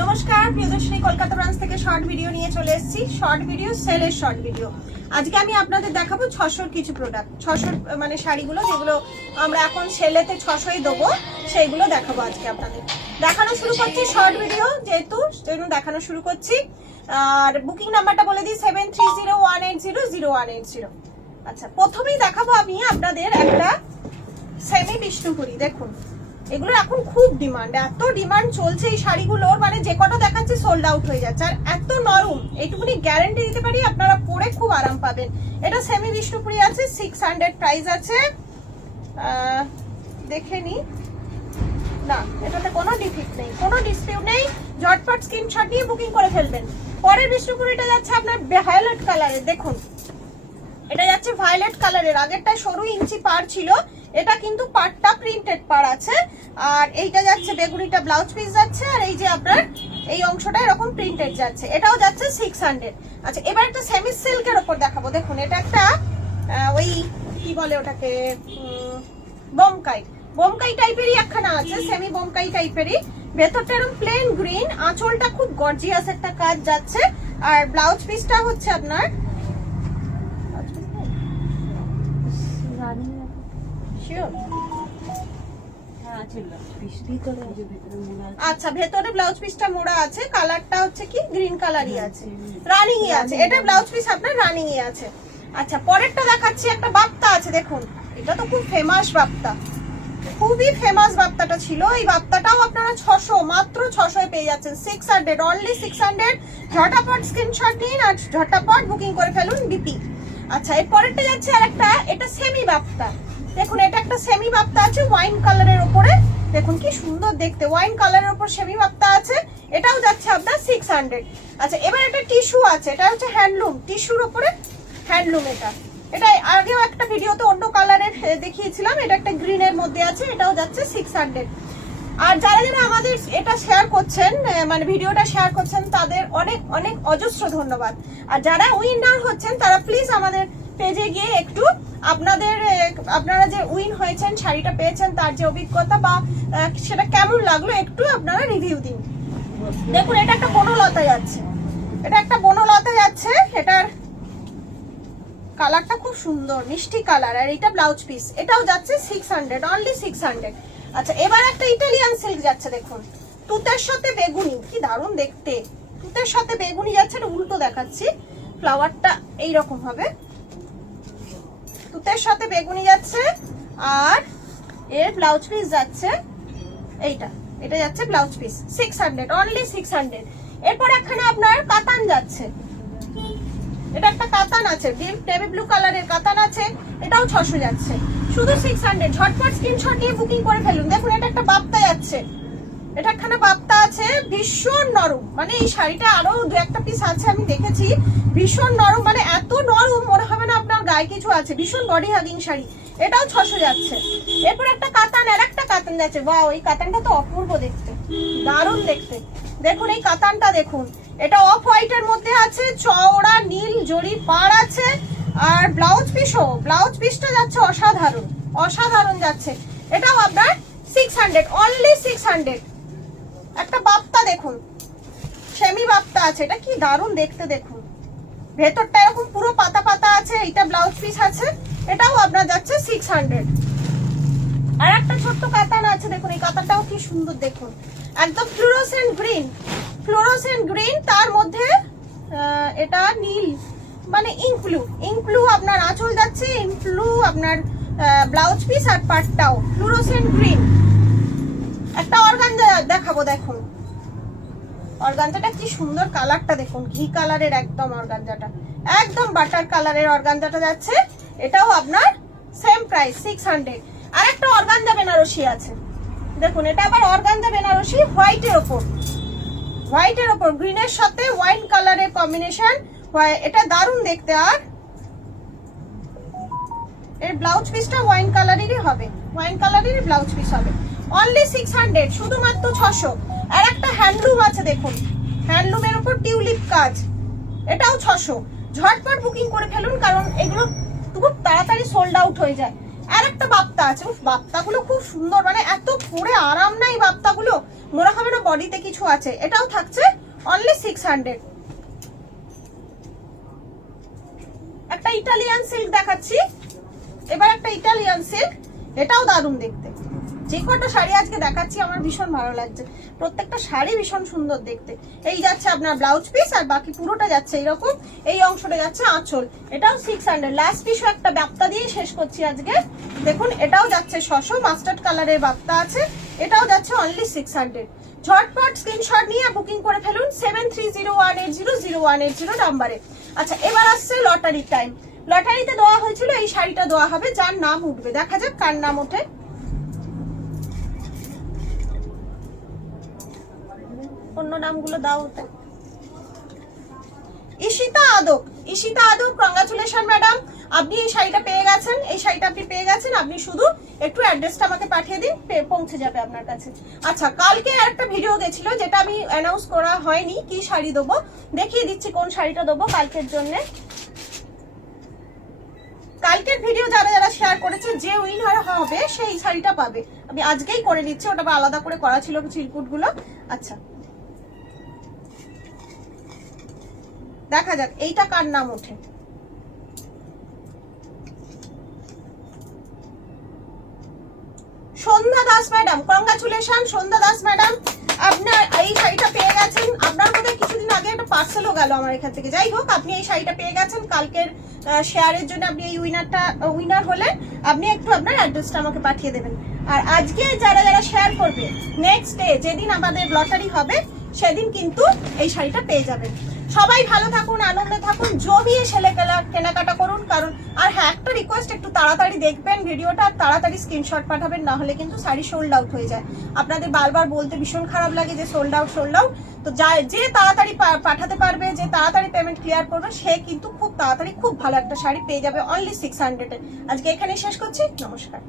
নমস্কার প্রিয়দর্শিনী কলকাতা ব্রাঞ্চ থেকে short video নিয়ে চলে এসেছি। শর্ট ভিডিও সেলের শর্ট ভিডিও। আজকে আমি আপনাদের দেখাবো 600 কিছু প্রোডাক্ট, 600 মানে শাড়িগুলো যেগুলো আমরা এখন সেলেতে 600ই দেবো, সেইগুলো দেখাবো আজকে আপনাদের। দেখানো শুরু করছি শর্ট ভিডিও, যেহেতু দেখানো শুরু করছি। আর বুকিং নাম্বারটা বলে দিই 7301800180। আচ্ছা, প্রথমেই দেখাবো আমি আপনাদের একটা সেমি বিষ্ণুপুরি। দেখুন, এগুলো এখন খুব ডিমান্ড, এত ডিমান্ড চলছে এই শাড়িগুলোর, মানে যে কটা দেখাচ্ছে সোল্ড আউট হয়ে যাচ্ছে। আর এত নরম, এইটুকুনি গ্যারান্টি দিতে পারি আপনারা পরে খুব আরাম পাবেন। এটা সেমি বিষ্ণুপুরি আছে, 600 প্রাইস আছে। দেখে নি না, এটাতে কোনো ডিফিক্ট নেই, কোনো ডিসপিউট নেই। ঝটপট স্ক্রিনশট নিয়ে বুকিং করে ফেলবেন। পরের বিষ্ণুপুরিটা যাচ্ছে আপনার ভায়োলেট কালারের। দেখুন, এটা যাচ্ছে ভায়োলেট কালারের। আগেরটা সরু ইঞ্চি পার ছিল, এটা কিন্তু পাড়টা প্রিন্টেড পাড় আছে। আর এইটা যাচ্ছে বেগুনিটা ব্লাউজ পিস যাচ্ছে, আর এই যে আপনার এই অংশটা এরকম প্রিন্টেড যাচ্ছে, এটাও যাচ্ছে 600। আচ্ছা, এবার একটা সেমি সিল্কের ওপর দেখাবো। দেখুন, এটা একটা ওই কি বলে ওটাকে, বোমকাই টাইপেরই একখানা আছে, সেমি বোমকাই টাইপেরই। ভেতরটা এরকম প্লেন গ্রিন, আঁচলটা খুব গর্জিয়াস একটা কাজ যাচ্ছে। আর ব্লাউজ পিসটা হচ্ছে আপনার আচ্ছা, ভেতরে ব্লাউজ পিসটা মোড়া আছে, কালারটা হচ্ছে কি গ্রিন কালারই আছে, রানিং ই আছে। এটা ব্লাউজ পিস আপনার রানিং ই আছে। আচ্ছা, পরেরটা দেখাচ্ছি, একটা বাপ্তা আছে। দেখুন, এটা তো খুব ফেমাস বাপ্তা, খুবই ফেমাস বাপ্তাটা ছিল। এই বাপ্তাটাও আপনারা 600, মাত্র 600 পেয়ে যাচ্ছেন। 600, অনলি 600। ঝটাপট স্ক্রিনশট নিন আর ঝটাপট বুকিং করে ফেলুন বিপি। আচ্ছা, এর পরেরটা যাচ্ছে আর একটা, এটা সেমি বাপ্তা। দেখুন, এটা একটা সেমি বাপ্তা আছে ওয়াইন কালারের উপরে। দেখুন কি সুন্দর দেখতে, ওয়াইন কালারের উপর সেমি বাপ্তা আছে, এটাও যাচ্ছে আপনার 600। আচ্ছা, এবার একটা টিস্যু আছে, এটা হচ্ছে হ্যান্ডলুম, টিস্যুর উপরে হ্যান্ডলুম। এটা আগেও একটা ভিডিওতে অন্য কালারের দেখিয়েছিলাম, এটা একটা গ্রিনের মধ্যে আছে, এটাও যাচ্ছে 600। আর যারা যারা আমাদের এটা শেয়ার করছেন, মানে ভিডিওটা শেয়ার করছেন, তাদের অনেক অনেক অজস্র ধন্যবাদ। আর যারা উইনার হচ্ছেন, তারা প্লিজ আমাদের পেজে গিয়ে একটু আপনারা যে উইন হয়েছেন, শাড়িটা পেয়েছেন, তার যে অভিজ্ঞতা বা সেটা কেমন লাগলো একটু আপনারা রিভিউ দিন। দেখুন, এটা একটা বনলতা যাচ্ছে, এটার কালারটা খুব সুন্দর মিষ্টি কালার। আর এটা ব্লাউজ পিস, এটাও যাচ্ছে 600, অনলি 600। আচ্ছা, এবার একটা ইটালিয়ান সিল্ক যাচ্ছে। দেখুন, তুতের সাথে বেগুনি, কি দারুণ দেখতে। তুতের সাথে বেগুনি যাচ্ছে, উল্টো দেখাচ্ছি, ফ্লাওয়ারটা এইরকম হবে। তুতের সাথে বেগুনি যাচ্ছে, আর এর ব্লাউজ পিস যাচ্ছে এটা যাচ্ছে ব্লাউজ পিস 600, অনলি 600। এরপর একখানে আপনার কাতান যাচ্ছে, এটা একটা কাতান আছে, ডিপ নেভি ব্লু কালারের কাতান আছে, এটাও 600 যাচ্ছে, শুধু 600। ঝটপট স্ক্রিনশট নিয়ে বুকিং করে ফেলুন। দেখুন, এটা একটা বাপ্তা যাচ্ছে, এটা একখানা বাপ্তা আছে, ভীষণ নরম। মানে এই শাড়িটা আরো দু একটা পিস আছে, আমি দেখেছি, ভীষণ নরম, মানে এত নরম মনে হবে না আপনার গায়ে কিছু আছে। ভীষণ বডি হাগিং শাড়ি, এটাও 600 যাচ্ছে। এরপর একটা কাতান, আর একটা কাতান যাচ্ছে। ওয়াও, এই কাতানটা তো অপূর্ব দেখতে, দারুণ দেখতে। দেখুন এই কাতানটা, দেখুন, এটা অফ হোয়াইটের মধ্যে আছে, চওড়া নীল জরি পাড় আছে। আর ব্লাউজ পিসটা যাচ্ছে অসাধারণ যাচ্ছে। এটাও আপনার 600, অনলি 600। একটা বাপ্তা দেখুন, সেমি বাপ্তা আছে, এটা কি দারুণ দেখতে। দেখুন, ভেতরটা এরকম পুরো পাতা পাতা আছে, এটা ব্লাউজ পিস আছে, এটাও আপনার যাচ্ছে 600। আর একটা ছোট্ট কাতান আছে, দেখুন এই কাতানটাও কি সুন্দর। দেখুন, একদম ফ্লোরোসেন্ট গ্রিন, তার মধ্যে এটা নীল, মানে ইঙ্ক ব্লু আপনার আঁচল যাচ্ছে, ইঙ্ক ব্লু আপনার ব্লাউজ পিস, আর পাটটাও ফ্লোরোসেন্ট গ্রিন। একটা অর্গানজা দেখাবো। দেখুন, অর্গানজাটা কি সুন্দর, কালারটা দেখুন, ঘি কালারের একদম অর্গানজাটা, একদম বাটার কালারের অর্গানজাটা যাচ্ছে, এটাও আপনার সেম প্রাইস 600। আর একটা অর্গানজা বেনারসি আছে। দেখুন, এটা আবার অর্গানজা বেনারসি, হোয়াইটের ওপর গ্রিনের সাথে ওয়াইন কালারের কম্বিনেশন, এটা দারুণ দেখতে। আর এর ব্লাউজ পিসটা ওয়াইন কালারেরই ব্লাউজ পিস হবে, অনলি 600, শুধুমাত্র 600। আর একটা হ্যান্ডলুম আছে, দেখুন, হ্যান্ডলুমের উপর টিউলিপ কাজ, এটাও 600। ঝটপট বুকিং করে ফেলুন, কারণ এগুলো খুব তাড়াতাড়ি সোল্ড আউট হয়ে যায়। আর একটা বাপ্তা আছে, বাপ্তাগুলো খুব সুন্দর, মানে এত পরে আরাম নাই বাপ্তাগুলো, মনে হবে না বডিতে কিছু আছে। এটাও থাকছে অনলি 600। একটা ইটালিয়ান সিল্ক দেখাচ্ছি, এবার একটা ইটালিয়ান সিল্ক, এটাও দারুণ দেখতে। যে কটা শাড়ি আজকে দেখাচ্ছি আমার ভীষণ ভালো লাগছে, প্রত্যেকটা শাড়ি ভীষণ সুন্দর দেখতে। এই যাচ্ছে আপনার ব্লাউজ পিস, আর বাকি পুরোটা যাচ্ছে এইরকম, এই অংশটা যাচ্ছে আঁচল। এটাও 600। লাস্ট পিসও একটা বাপ্তা দিয়ে শেষ করছি আজকে। দেখুন এটাও যাচ্ছে 600, মাস্টার্ড কালারের বাপ্তা আছে, এটাও যাচ্ছে অনলি 600। ঝটপট স্ক্রিনশট নিয়ে বুকিং করে ফেলুন 7301800180 নাম্বারে। আচ্ছা এবার আসছে লটারির টাইম। লটারিতে দেওয়া হয়েছিল এই শাড়িটা দেওয়া হবে, যার নাম উঠবে, দেখা যাক কার নাম ওঠে। অন্য নামগুলো দাও ওতে। ঈশিতা আদক, ঈশিতা আদক, কংগ্রাচুলেশন ম্যাডাম, আপনি এই শাড়িটা পেয়ে গেছেন, এই শাড়িটা আপনি পেয়ে গেছেন। আপনি শুধু একটু অ্যাড্রেসটা আমাকে পাঠিয়ে দিন, পৌঁছে যাবে আপনার কাছে। আচ্ছা কালকে একটা ভিডিও গেছিল যেটা আমি অ্যানাউন্স করা হয়নি, কি শাড়ি দেবো দেখিয়ে দিচ্ছি, কোন শাড়িটা দেবো কালকের জন্য। কালকের ভিডিও যারা যারা শেয়ার করেছে, যে উইনার হবে সেই শাড়িটা পাবে। আমি আজকেই করে নিচ্ছি, ওটা আলাদা করে করা ছিল চিরকুট গুলো। আচ্ছা দেখা যাক এইটা কার নাম ওঠে। সন্ধ্যা দাস ম্যাডাম, কংগ্রাচুলেশন সন্ধ্যা দাস ম্যাডাম, আপনার এই শাড়িটা পেয়ে গেছেন। আপনার মধ্যে কিছুদিন আগে একটা পার্সেলও গেল আমার এখান থেকে, যাই হোক আপনি এই শাড়িটা পেয়ে গেছেন। কালকের শেয়ারের জন্য আপনি এই উইনার হলেন। আপনি একটু আপনার অ্যাড্রেসটা আমাকে পাঠিয়ে দেবেন। আর আজকে যারা যারা শেয়ার করবে, নেক্সট ডে যেদিন আমাদের লটারি হবে সেদিন কিন্তু এই শাড়িটা পেয়ে যাবেন। সবাই ভালো থাকুন, আনন্দে থাকুন, জমিয়ে সেলে কেনাকাটা করুন। কারণ আর হ্যাঁ একটা রিকোয়েস্ট, একটু তাড়াতাড়ি দেখবেন ভিডিওটা, তাড়াতাড়ি স্ক্রিনশট পাঠাবেন, না হলে কিন্তু শাড়ি সোল্ড আউট হয়ে যায়। আপনাদের বারবার বলতে ভীষণ খারাপ লাগে যে সোল্ড আউট। তো যে তাড়াতাড়ি পাঠাতে পারবে, যে তাড়াতাড়ি পেমেন্ট ক্লিয়ার করবে, সে কিন্তু খুব তাড়াতাড়ি খুব ভালো একটা শাড়ি পেয়ে যাবে অনলি 600-এ। আজকে এখানেই শেষ করছি, নমস্কার।